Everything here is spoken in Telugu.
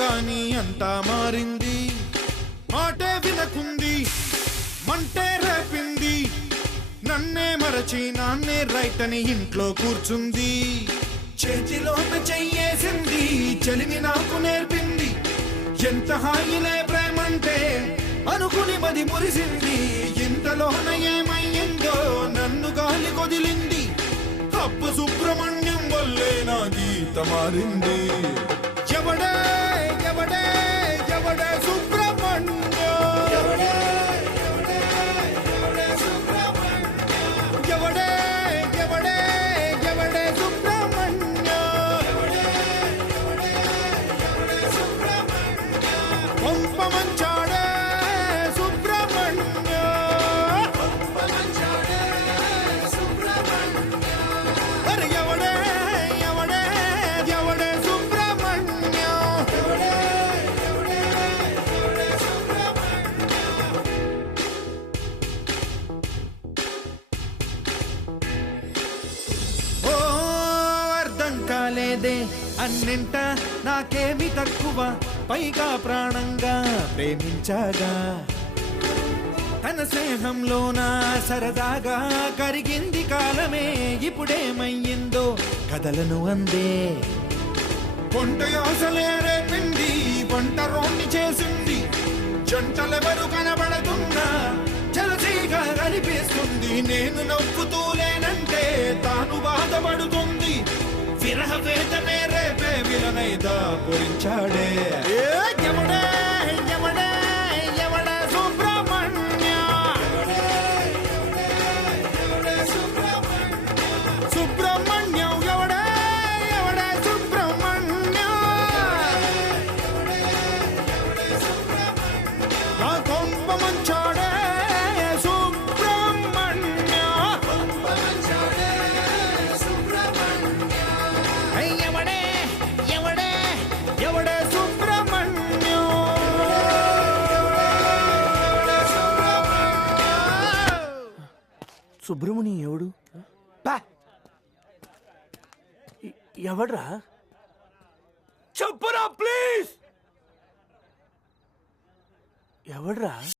గాని అంతా మారింది. మాటే వినకుంది, మంటే రేపింది, నన్నే మరచి నాన్నే రైట్ అని ఇంట్లో కూర్చుంది. చేతిలోన చెయ్యేసింది, చలిని నాకు నేర్పింది. ఎంత హాయిలే ప్రేమంటే అనుకుని మది మురిసింది. ఇంతలోన ఏమయ్యిందో నన్ను గాలి కొదిలింది. అప్పు సుబ్రహ్మణ్యం వల్లే నా గీత మారింది. ఎవడే ఎవడే ఎవడే సుబ్రహ్మణ్యం, ఎవడే ఎవడే ఎవడే సుబ్రహ్మణ్యం, ఎవడే ఎవడే ఎవడే సుబ్రహ్మణ్యం, ఎవడే ఎవడే ఎవడే సుబ్రహ్మణ్యం, పంపమంచాడే సుబ్రహ్మణ్యం, పంపమంచాడే సుబ్రహ్మణ్యం. అరే ఎవడే ఎవడే ఎవడే సుబ్రహ్మణ్యం, ఎవడే ఎవడే ఎవడే సుబ్రహ్మణ్యం. ఓ అర్థం కాలేదే అన్నింట నాకేమి తక్కువ, పైగా ప్రాణంగా ప్రేమించాగా. తన స్నేహంలోన సరదాగా కరిగింది కాలమే, ఇప్పుడేమయ్యిందో కథలను అందే. పొంట ఆశలే రేపింది, వంట రోడ్ని చేసింది. జంటలెవరు కనబడుతున్నా జలసీగా కనిపిస్తుంది. నేను నవ్వుతూలేనంటే తాను బాధపడుతుంది. విరహ వేదనే రేపే విలనైదా పూరించాడే. ఎవడే ఎవడే ఎవడే సుబ్రహ్మణ్యం, సుబ్రహ్మణ్యం, ఎవడే ఎవడే సుబ్రహ్మణ్యం, నా కొంపమంచాడే సుబ్రహ్మణ్యం, ఎవడే ఎవడే ఎవడే సుబ్రహ్మణ్యం. సుబ్రహ్మణ్యం ఎవడు? ఎవడ్రా? చెప్పురా ప్లీజ్. ఎవడ్రా?